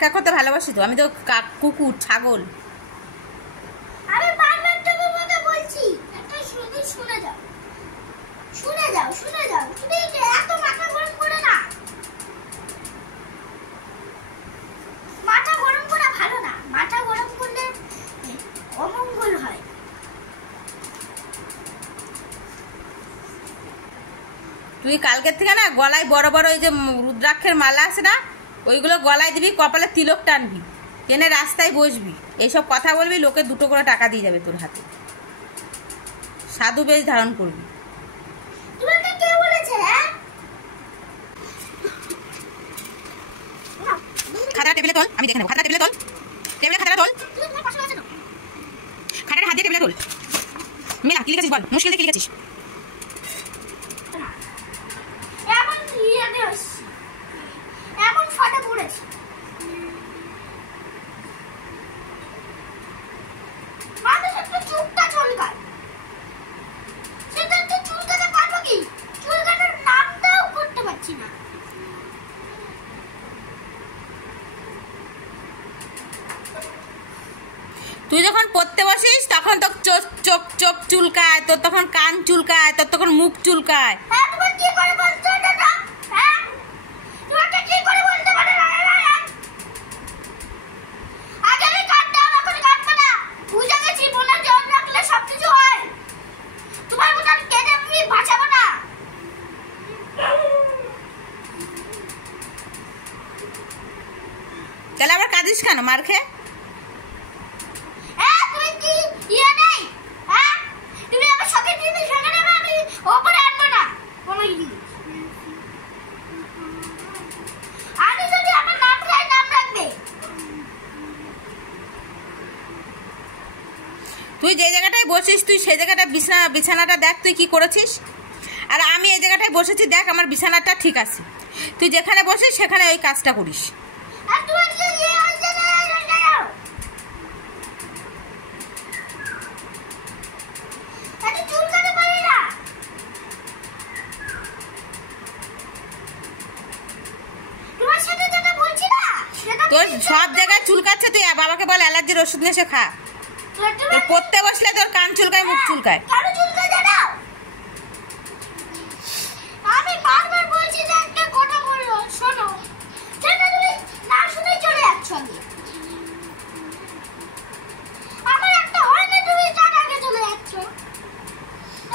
ক্যাক করতে ভালোবাসি তো, আমি তো কুকুর ছাগল। আমি বারবার তোমাকে বলছি একটা শুনে যাও, শুনে যাও, শুনে যাও। তুমি এত মাথা গরম করে না, মাথা গরম করা ভালো না, মাথা গরম করলে অমঙ্গল হয়। তুই কালকের থেকে না গলায় বড় বড় ওই যে রুদ্রাক্ষের মালা আছে না, ওইগুলো গলায় দিবি, কপালে তিলক টানবি, টেনে রাস্তায় বসবি, এইসব কথা বলবি, লোকে 2 করে টাকা দিয়ে যাবে তোর হাতে। সাধু বেশ ধারণ করবি। তোমাকে কে বলেছে? খাতা টেবিলে তোল, আমি দেখে নেবো। খাতা টেবিলে তোল, টেবিলে খাতাটা তোল, খাতাটা হাত দিয়ে টেবিলে তোল। মেলা কি লিখেছিস বল, মুশকিল দিয়ে কি লিখেছিস? এখন ফাটা পড়েছে। মানুষ একটু চুপটা চুলকায়, সেটা একটু চুলকাতে পারবো কি? চুলকানোর নামটাও করতে পারছি না। তুই যখন পড়তে বসিস তখন তো চোখ চোখ চোখ চুলকায়, তোর তখন কান চুলকায়, তোর তখন মুখ চুলকায়। হ্যাঁ, তোমার কি করে বলছো এটা? হ্যাঁ, তোমাকে কি করে বলতে পারে না? আগে আমি কাটতাম, এখন কাটবো না। বুঝে গেছি, মনে জল রাখলে সবকিছু হয়। তোমার মতো কেটে আমি বাঁচাবো না। তাহলে আবার কাঁদিস কেন মার খেয়ে? হ্যাঁ, তুমি কি ইয়ে নেই? হ্যাঁ, তুমি আমার শখের জিনিস ভেঙে দেবে, আমি ওপরে আনবো না কোনো জিনিস। আমি যদি আমার নাম চাই, নাম রাখবে। তুই যে জায়গাটায় বসিস, তুই সেই জায়গাটা বিছানাটা দেখ তুই কি করেছিস। আর আমি এই জায়গাটায় বসেছি, দেখ আমার বিছানাটা ঠিক আছে। তুই যেখানে বসিস সেখানে ওই কাজটা করিস। আর তুমি কি ইয়ে হচ্ছে না? আমি চুলকাতে পারি না। তোমার সাথে যেটা বলছি না, সেটা তোর সব জায়গায় চুলকাচ্ছে, তুই বাবাকে বল অ্যালার্জির ওষুধ নিয়ে এসে খা। তোর পড়তে বসলে তোর কান চুলকায়, মুখ চুলকায়। কেন চুলকায় জানো? আমি বারবার বলছি যে একটা কথা বললো, শোনো। সেটা তুমি না শুনে চলে যাচ্ছ। আমার একটা হয়নি, তুমি তার আগে চলে যাচ্ছ।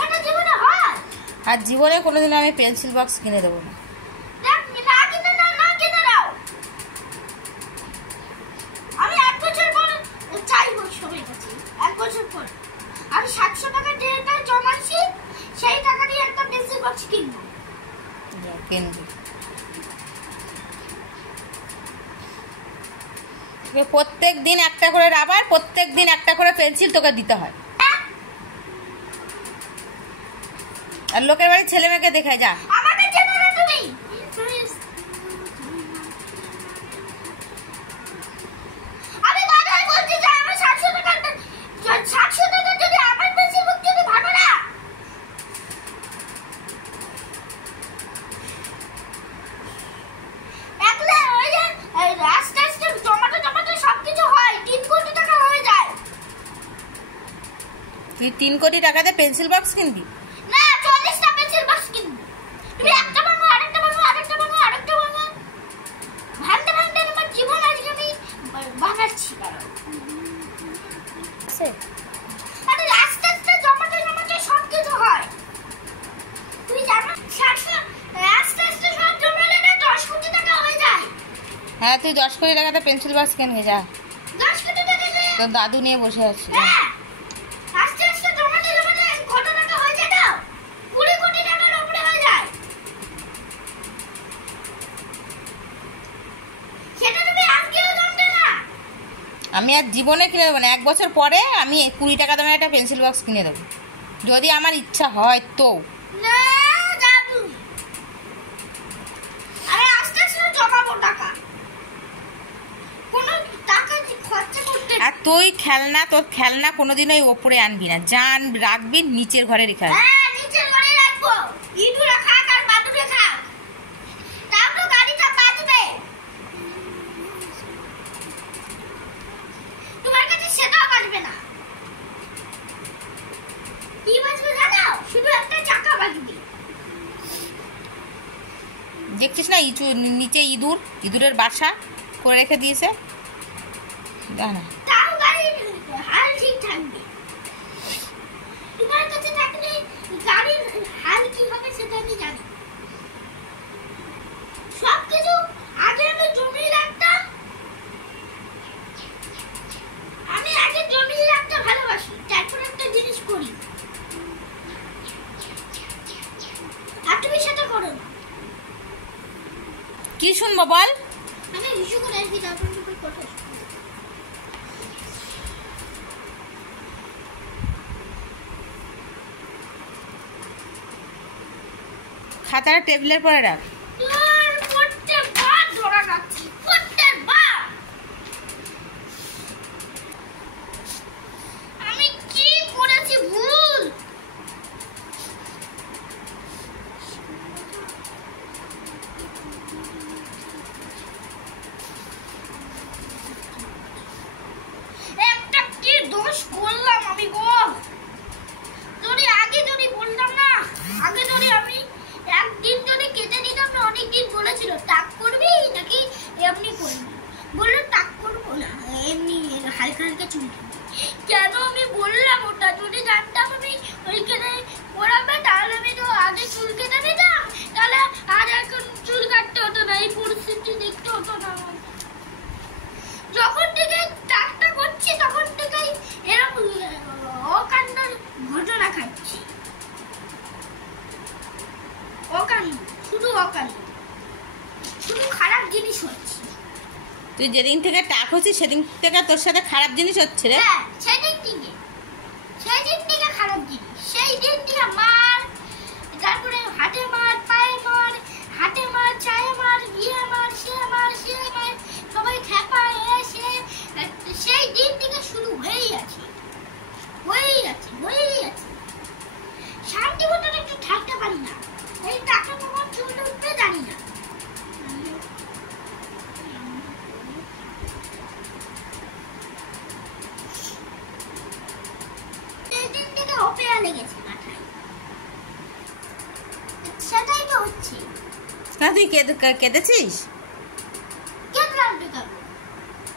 এটা জীবনে হয়? আর জীবনে কোনোদিন আমি পেন্সিল বক্স কিনে দেবো না। দেখ, না কিনে দাও, না কিনে দাও। আমি 1 বছর পর চাইবো সবার কাছে, 1 বছর পর আমি 700 টাকা ডেটা জমাইছি, সেই টাকা দিয়ে একটা পেন্সিল বক্স কিনবো। কিনবি প্রত্যেক দিন একটা করে রাবার, প্রত্যেক দিন একটা করে পেন্সিল তোকে দিতে হয়। আর লোকের বাড়ি ছেলে মেয়েকে দেখায় যা। আমাকে চেনো না তুমি? আমি বারবার বলছি যে আমার 700 টাকা যদি আমার পেন্সিল বক্স যদি ভালো না। একলা ওই যে আস্তে আস্তে জমাতে সবকিছু হয়, 3 কোটি টাকা হয়ে যায়। তুই 3 কোটি টাকাতে পেন্সিল বক্স কিনবি? না, 40টা পেন্সিল বক্স কিনবো। তুমি একটা বানো, আরেকটা বানো, আরেকটা বানো, আরেকটা বানো। ভাঙতে ভাঙতে আমার জীবন আজকে আমি বানাচ্ছি। কারণ আরে আস্তে আস্তে জমাতে সবকিছু হয়। তুই জানো 700 আস্তে আস্তে সব জমালে না 10 কোটি টাকা হয়ে যায়। হ্যাঁ, তুই 10 কোটি টাকাতে পেন্সিল বক্স কিনে যা। 10 কোটি টাকা তোর দাদু নিয়ে বসে আছে। হ্যাঁ, আস্তে আস্তে জমাতে কত টাকা হয়ে যায় না? 20 কোটি টাকার উপরে হয়ে যায়। সেটা তুমি আজকেও জানতে না। আমি আর জীবনে কিনে দেবো না। 1 বছর পরে আমি 20 টাকা দামের একটা পেন্সিল বক্স কিনে দেবো, যদি আমার ইচ্ছা হয় তো। না, জাদু। আরে আস্তে আস্তে জমাবো টাকা, কোনো টাকা খরচা করতে। আর তুই তোর খেলনা কোনোদিনই ওপরে আনবি না, জান রাখবি নিচের ঘরে রেখে আসবি। হ্যাঁ, নিচের ঘরে রাখবো। ইঁদুরে খাক আর বাদুড়ে খাক, তাও তো গাড়িটা বাঁচবে। দেখছিস না নিচে ইঁদুরের বাসা করে রেখে দিয়েছে। না তাও গাড়ির হাল ঠিক থাকবে। তোমার কাছে থাকলে গাড়ির হাল কি হবে সেটা আমি জানি। সবকিছু আগে আমি জমিয়ে রাখতাম। আমি আগে জমিয়ে রাখতে ভালোবাসি, তারপর একটা জিনিস করি। আর তুমি সেটা করো না। কি শুনবো বল? আমি ইস্যু করে আসবি, তারপর তুমি কথা শুনবো। খাতাটা টেবিলের পরে রাখ। প্রত্যেকবার ধরা যাচ্ছে, প্রত্যেকবার। আমি কি করেছি ভুল? একটা কি দোষ করলাম আমি গো? যদি বলতাম না, আগে যদি আমি একদিন যদি কেটে দিতাম না, অনেকদিন বলেছিল টাক করবি নাকি এমনি করবি, বললো টাক করবো না, এমনি হালকা হালকা চুল কাটবি। কেন আমি বললাম ওটা? যদি জানতাম আমি ওইখানে পড়াবে, তাহলে আমি তো আগে চুল কেটে দিতাম, তাহলে আর এখন চুল কাটতে হতো না, এই পরিস্থিতি দেখতে হতো না। যখন থেকে টাকটা করছি তখন থেকেই এরকম অকান্ডর ঘটনা খাচ্ছি। অকান্ড, শুধু অকান্ড, শুধু খারাপ জিনিস হচ্ছে। তুই যেদিন থেকে টাক হচ্ছিস সেদিন থেকে তোর সাথে খারাপ জিনিস হচ্ছে রে। হ্যাঁ, সেদিন থেকে খারাপ জিনিস। সেই দিন থেকে মার, তারপরে হাতে মার, পায়ে মার, হাতে মার, চায়ে মার, ইয়ে মার, সে মার, সবাই খেপা এসে, সেই দিন থেকে শুরু হয়েই আছে। শান্তি মতো একটু থাকতে পারি না। এই টাকা তোমার চুল উঠবে জানি না। সেদিন থেকে অপেরা লেগেছে মাথায়, সেটাই তো হচ্ছে। না তুই কেঁদেছিস?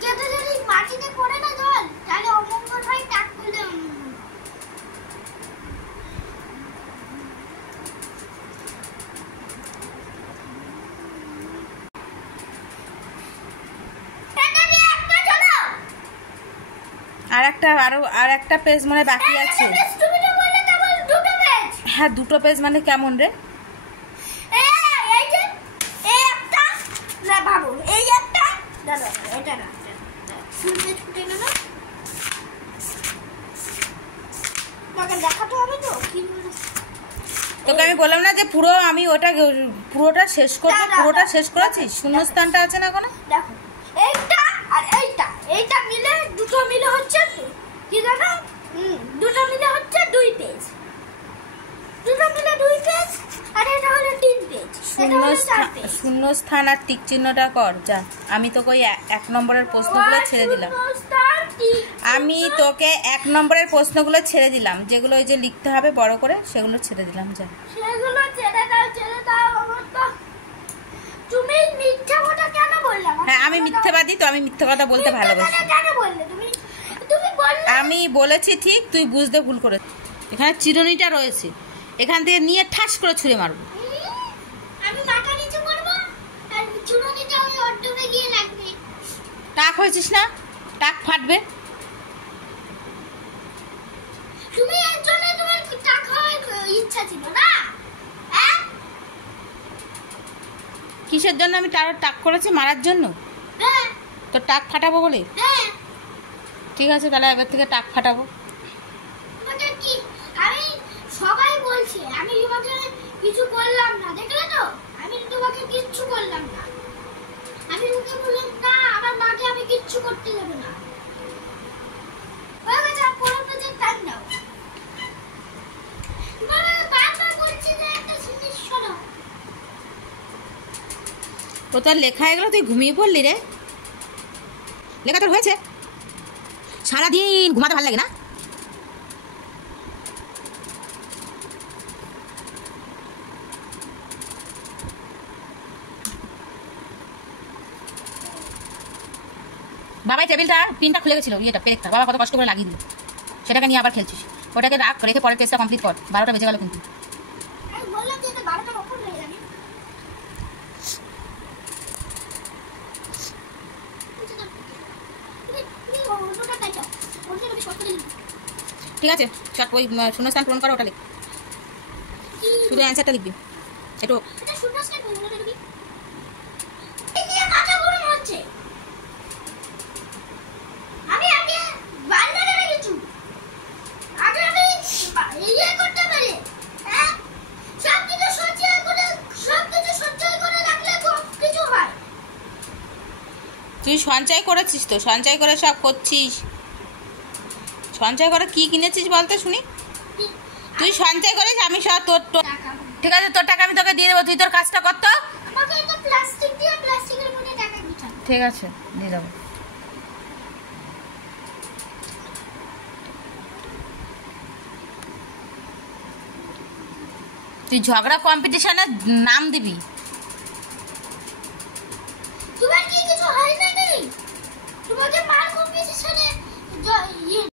কেটে যদি মাটিতে পড়ে না জল, তাহলে অমঙ্গল হয়, টাক করলে অমঙ্গল। আর একটা পেজ মানে বাকি আছে। তুমি তো বললে কেবল দুটো পেজ। হ্যাঁ, দুটো পেজ মানে কেমন রে? এই যে এই একটা না বাবু, এই একটা দাদা, এটা না শুনতে ছুটে গেল। তোমাকে দেখাতে হবে তো কি বলে। তোকে আমি বললাম না যে পুরোটা শেষ করবো। পুরোটা শেষ করেছিস? শূন্যস্থানটা আছে না কোনো? দেখো, এইটা আর এইটা মিলে, দুটো মিলে হচ্ছে কি জানো? দুটো মিলে হচ্ছে 2 পেজ। দুটো মিলে 2 পেজ, আর এটা হলো 3 পেজ। শূন্যস্থান আর টিক চিহ্নটা কর যা। আমি তোকে ওই 1 নম্বরের প্রশ্নগুলো ছেড়ে দিলাম। আমি তোকে 1 নম্বরের প্রশ্নগুলো ছেড়ে দিলাম, যেগুলো ওই যে লিখতে হবে বড় করে, সেগুলো ছেড়ে দিলাম যা। সেগুলো ছেড়ে দাও। আমার তো তুমি মিথ্যা কথা কেন বললে? হ্যাঁ, আমি মিথ্যাবাদী, তো আমি মিথ্যা কথা বলতে ভালোবাসি। কেন বললে তুমি? বললে আমি বলেছি ঠিক, তুই বুঝতে ভুল করে। এখানে চিরুনিটা রয়েছে, এখান থেকে নিয়ে ঠাস করে ছুঁড়ে মারবো। আমি মাথা নিচু করব, আর চিরুনিটা ওই অর্ধে গিয়ে লাগবে। টাক হয়েছিস না? টাক ফাটবে। তুমি এর জন্য তোমার টাক হওয়ার ইচ্ছা ছিল না? হ্যাঁ, কিসের জন্য আমি টাক করেছি? মারার জন্য? হ্যাঁ, তো টাক ফাটাবো বলে? হ্যাঁ। ঠিক আছে, তাহলে এবার থেকে টাক ফাটাবো। ওটা কি? আমি সবাই বলছে আমি তোমাকে কিছু করলাম না, দেখলে তো? আমি তোমাকে কিচ্ছু করলাম না। আমি ওকে বললাম না, আমার মাকে আমি কিচ্ছু করতে দেব না। হয়ে গেছে, পুরো পেজে টান দাও। বারবার বলছি যে একটা জিনিস শোনো। ও তোর লেখা এগুলো তুই ঘুমিয়ে পড়লি রে? লেখা তোর হয়েছে? সারাদিন ঘুমাতে ভালো লাগে না? বাবাই টেবিলটা পিনটা খুলে গেছিল, ইয়েটা পেরেকটা বাবা কত কষ্ট করে লাগিয়ে দিল, সেটাকে নিয়ে আবার খেলছিস। ওটাকে রাখ, রেখে পরে টেস্টটা কমপ্লিট কর। 12টা বেজে গেল কিন্তু। আমি বললাম যে এটা 12টার ওপর হয়ে যাবে। তুমি ওটা তাই চাও, ওটা আমি শর্ট করে লিখি। ঠিক আছে, চট ওই শূন্যস্থান পূরণ করো, ওটা লিখ, শুধু অ্যান্সারটা লিখবি একটু। এটা শূন্যস্থান পূরণ করে লিখি। এই নিয়ে মাথা গরম হচ্ছে। আমি আগে বাল্লা ধরে কিছু আগে আমি ইয়ে করতে পারি। হ্যাঁ, সব কিছু সঞ্চয় করে রাখলে তো কিছু হয়। তুই সঞ্চয় করেছিস তো, সঞ্চয় করে সব করছিস। সঞ্চয় করে কি কিনেছিস বলতে শুনি? তুই সঞ্চয় করিস, আমি সব তোর ঠিক আছে, তোর টাকা আমি তোকে দিয়ে দেবো, তুই তোর কাজটা কর তো। আমাকে একটা প্লাস্টিক দিয়ে প্লাস্টিকের মধ্যে টাকা দিতে হবে। ঠিক আছে, দিয়ে দেবো। তুই ঝগড়া কম্পিটিশনে নাম দিবি। তোমার কি কিছু হয় নাকি? তোমাকে মার